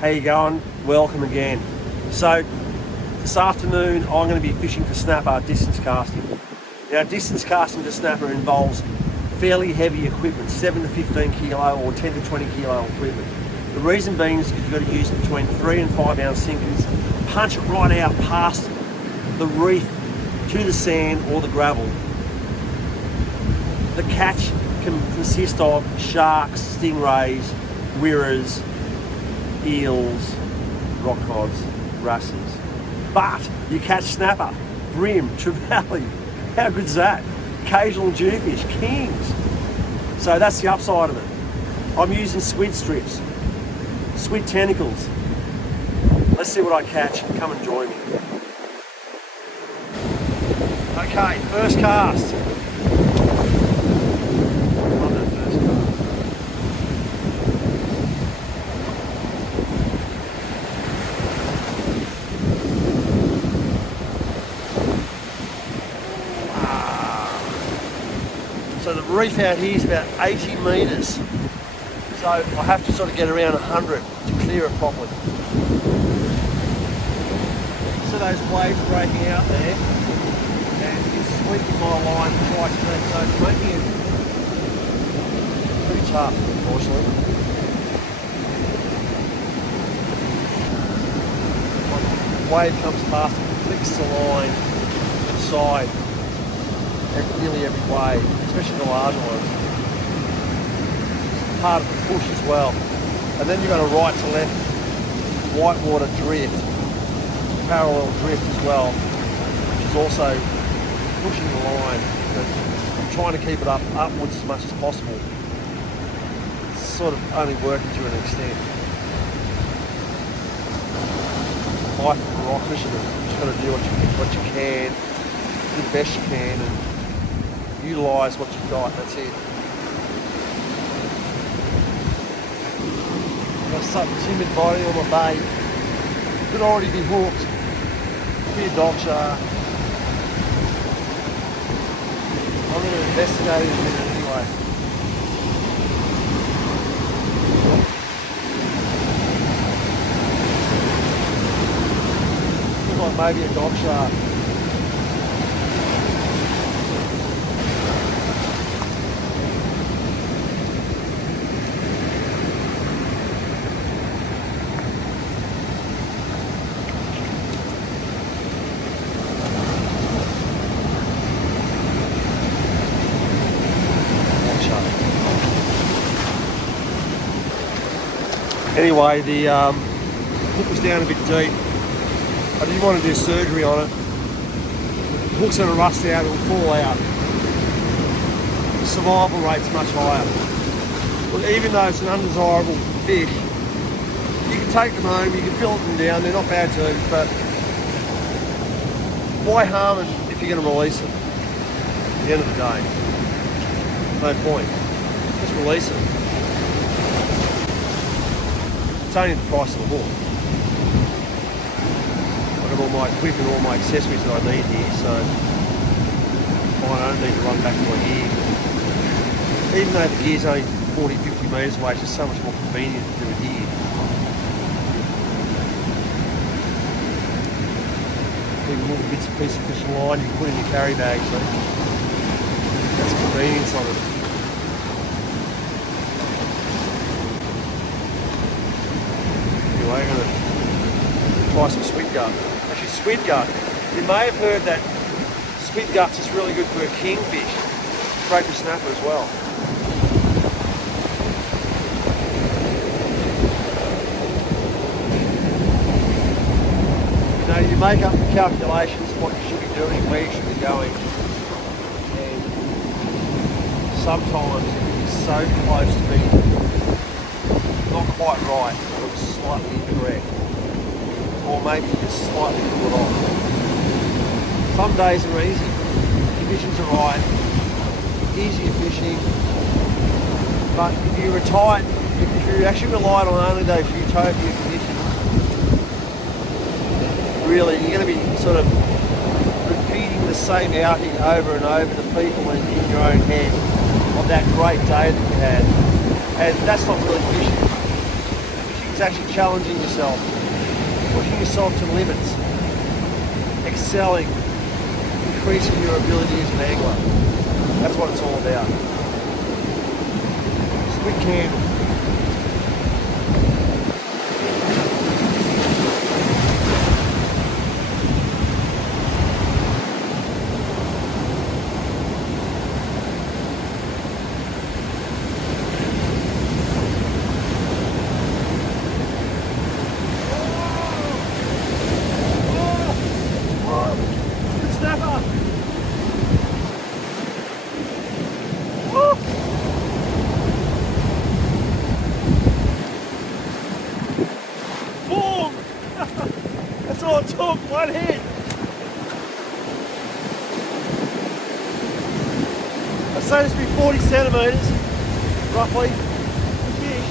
How you going? Welcome again. So this afternoon I'm going to be fishing for snapper distance casting. Now distance casting to snapper involves fairly heavy equipment, 7 to 15 kilo or 10 to 20 kilo equipment. The reason being is because you've got to use between 3 and 5 ounce sinkers, punch it right out past the reef to the sand or the gravel. The catch can consist of sharks, stingrays, wirras, eels, rock cods, wrasses. But you catch snapper, brim, trevally. How good's that? Occasional jewfish, kings. So that's the upside of it. I'm using squid strips, squid tentacles. Let's see what I catch. Come and join me. Okay, first cast. Love that first cast. So the reef out here is about 80 metres. So I have to sort of get around 100 to clear it properly. So those waves breaking out there, and it's sweeping my line twice a minute, so it's making it pretty tough, unfortunately. When the wave comes past, it flicks the line inside nearly every wave, especially the larger ones. Part of the push as well. And then you've got a right to left whitewater drift, parallel drift as well, which is also pushing the line. But I'm trying to keep it upwards as much as possible. It's sort of only working to an extent. Life of a rock fisherman, you just got to do what you can, do the best you can, and utilise what you've got. That's it. I've got something timid body on my bait. Could already be hooked. Could be a dog shark. I'm going to investigate it in a minute anyway. Looks like maybe a dog shark. Anyway, the hook was down a bit deep. I didn't want to do surgery on it. The hook's going to rust out, it'll fall out. The survival rate's much higher. Well, even though it's an undesirable fish, you can take them home, you can fillet them down, they're not bad too, but why harm it if you're going to release it? At the end of the day, no point. Just release it. It's only the price of the hook. I've got all my equipment, all my accessories that I need here, so I don't need to run back to my gear. Even though the gear's only 40-50 metres away, it's just so much more convenient to do it here. Even little bits and pieces of fishing line you can put in your carry bag, so that's the convenience of it. I'm going to try some squid gut. Actually, squid gut. You may have heard that squid guts is really good for a kingfish. Great for snapper as well. You know, you make up the calculations of what you should be doing, where you should be going, and sometimes it's so close to being not quite right. Slightly incorrect, or maybe just slightly pull it off. Some days are easy, conditions are right, easier fishing, but if you retire, if you actually relied on only those utopia conditions, really you're going to be sort of repeating the same outing over and over to people in your own head of that great day that you had, and that's not really fishing. It's actually challenging yourself, pushing yourself to limits, excelling, increasing your ability as an angler. That's what it's all about. Squid candle. That's all it took, one hit. I'd say this would be 40 centimetres, roughly. Fish.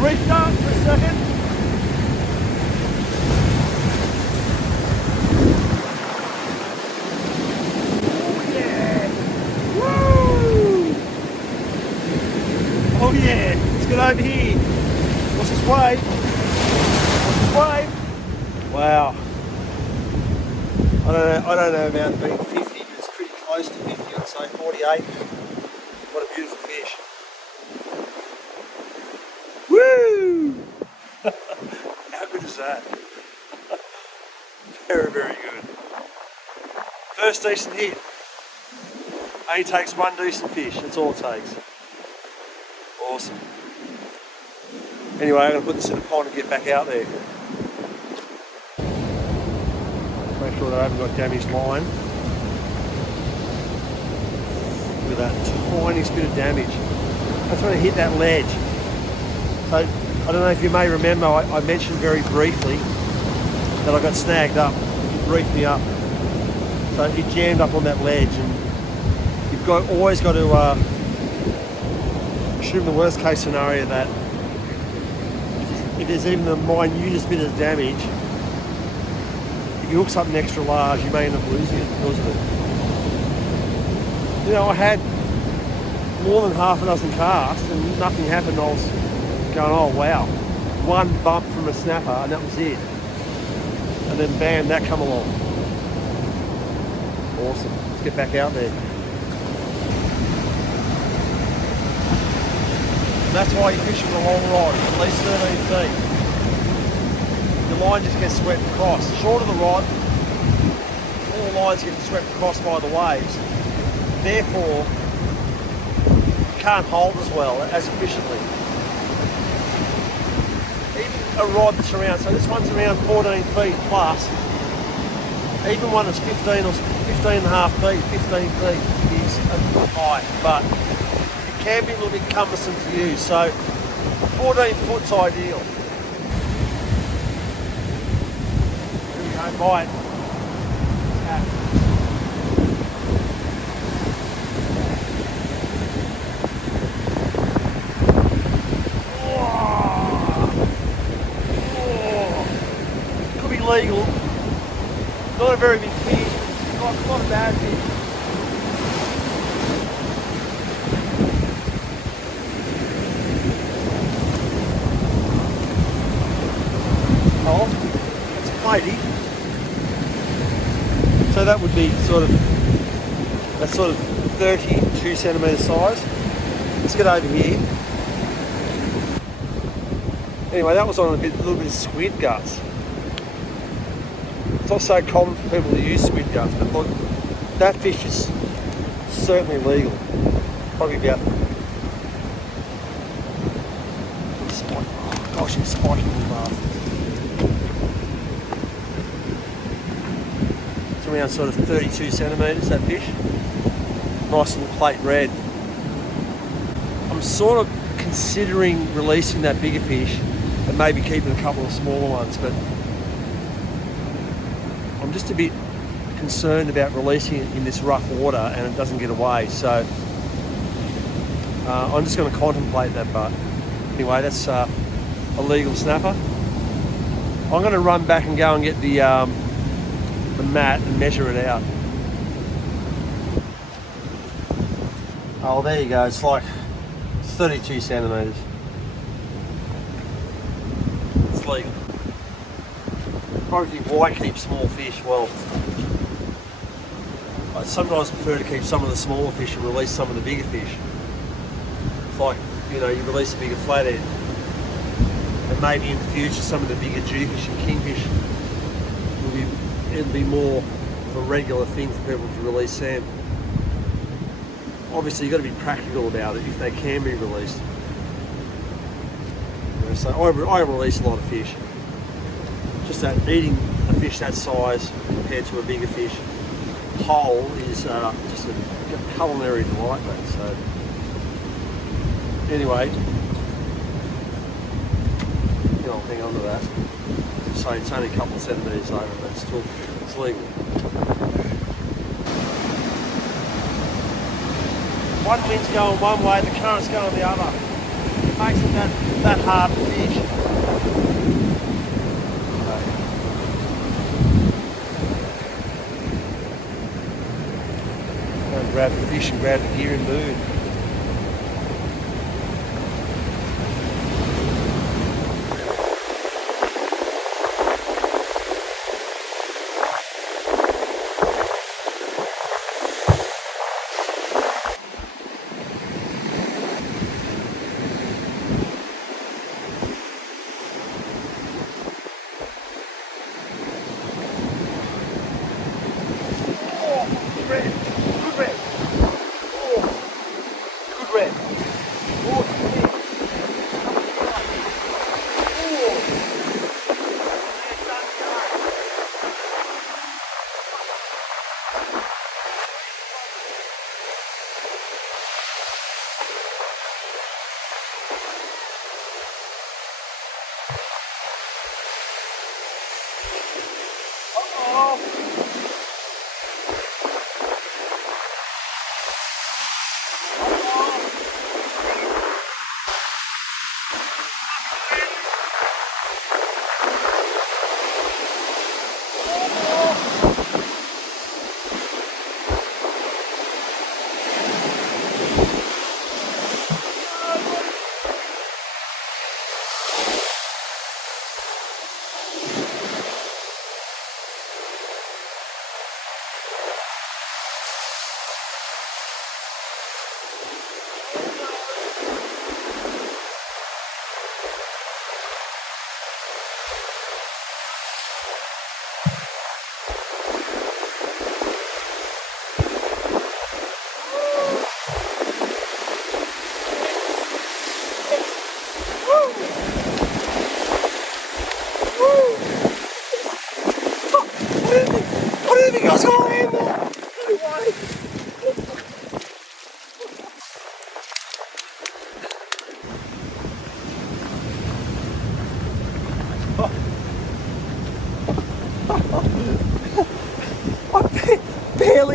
Restart for a second. Oh yeah! Woo! Oh yeah! Let's get over here. What's this wave? What's this wave? Wow. I don't know about being 50, but it's pretty close to 50. I'd say 48. What a beautiful fish. Woo! How good is that? Very, very good. First decent hit. Only takes one decent fish. That's all it takes. Awesome. Anyway, I'm going to put this in a pond and get back out there. Make sure that I haven't got damaged line. Look at that tiniest bit of damage. That's when I hit that ledge. So, I don't know if you may remember, I mentioned very briefly that I got snagged up. It reefed me up. So it jammed up on that ledge, and you've always got to assume the worst case scenario that if there's even the minutest bit of damage, if you hook something extra large, you may end up losing it because of it. You know, I had more than half a dozen casts and nothing happened. I was going, oh wow, one bump from a snapper and that was it. And then bam, that come along. Awesome. Let's get back out there. And that's why you're fishing with a long rod, at least 13 feet. The line just gets swept across. Short of the rod, all the lines get swept across by the waves. Therefore, you can't hold as well, as efficiently. A rod that's around, so this one's around 14 feet plus, even one that's 15 or 15 and a half feet, 15 feet is a high, but it can be a little bit cumbersome to use, so 14 foot's ideal. Here we go, bite. Legal. Not a very big fish, not a bad fish. Oh, it's a matey. So that would be sort of 32 centimetre size. Let's get over here. Anyway, that was on a little bit of squid guts. It's not so common for people to use squid guts, but look, that fish is certainly legal. Probably about, oh gosh, it's spiky little bastard. It's around sort of 32 centimetres, that fish. Nice little plate red. I'm sort of considering releasing that bigger fish and maybe keeping a couple of smaller ones, but I'm just a bit concerned about releasing it in this rough water and it doesn't get away. So I'm just going to contemplate that. But anyway, that's a legal snapper. I'm going to run back and go and get the mat and measure it out. Oh, there you go. It's like 32 centimetres. It's legal. Probably think why keep small fish? Well, I sometimes prefer to keep some of the smaller fish and release some of the bigger fish. It's like, you know, you release a bigger flathead, and maybe in the future some of the bigger jewfish and kingfish it'll be more of a regular thing for people to release them. Obviously you've got to be practical about it if they can be released. You know, so I release a lot of fish. Just that eating a fish that size compared to a bigger fish whole is just a culinary delight, mate. So anyway, you know, hang on to that. So it's only a couple of centimetres over, but still it's legal. One wind's going one way, the current's going the other. It makes it that hard to fish. Go and grab the fish and grab the gear and move.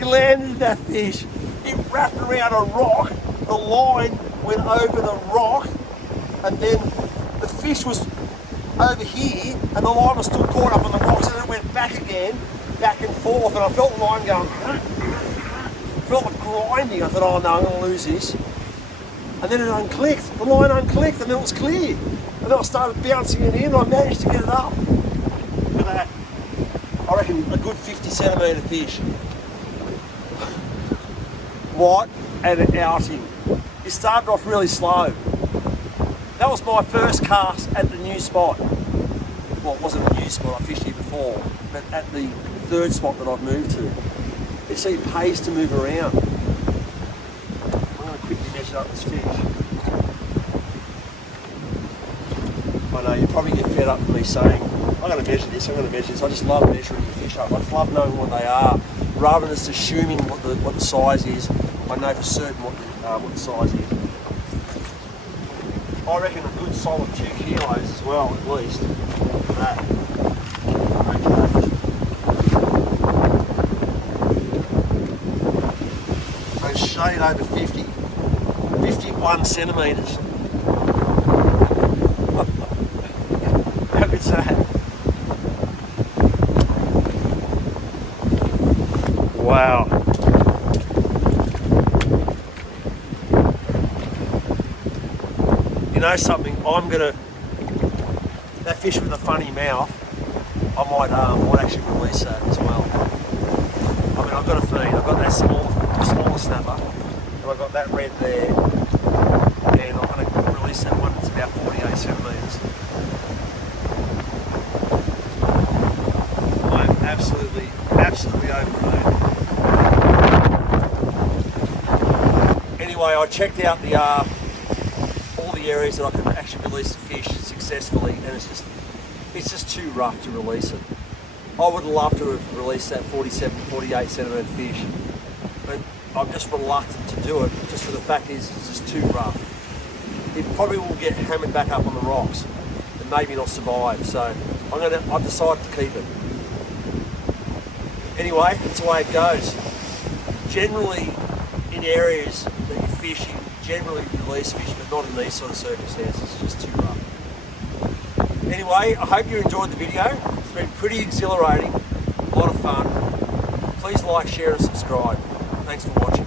Landed that fish. It wrapped around a rock, the line went over the rock, and then the fish was over here and the line was still caught up on the rocks, and it went back again, back and forth, and I felt the line going, felt it grinding. I thought, oh no, I'm going to lose this. And then it unclicked, the line unclicked, and then it was clear. And then I started bouncing it in, and I managed to get it up. Look at that. I reckon a good 50 centimetre fish. What an outing. It started off really slow. That was my first cast at the new spot. Well, it wasn't a new spot, I fished here before, but at the third spot that I've moved to. You see, it pays to move around. I'm going to quickly measure up this fish. I know, you probably get fed up with me saying, I'm going to measure this, I'm going to measure this. I just love measuring the fish up. I just love knowing what they are, rather than just assuming what the size is. I know for certain what the size is. I reckon a good solid 2 kilos as well, at least. That. Okay. showed over 51 centimetres. How good's that? Wow. You know something, that fish with a funny mouth, I might actually release that as well. I mean, I've got a feed, I've got that smaller snapper, and I've got that red there, and I'm going to release that one that's about 48 centimetres. I'm absolutely over the moon. Anyway, I checked out the all the areas that I could actually release the fish successfully, and it's just too rough to release it. I would love to have released that 47, 48 centimetre fish, but I'm just reluctant to do it, just for the fact is it's just too rough. It probably will get hammered back up on the rocks and maybe not survive, so I've decided to keep it. Anyway, that's the way it goes. Generally, in areas that you fish, you generally release fish, but not in these sort of circumstances. It's just too rough. Anyway, I hope you enjoyed the video. It's been pretty exhilarating, a lot of fun. Please like, share and subscribe. Thanks for watching.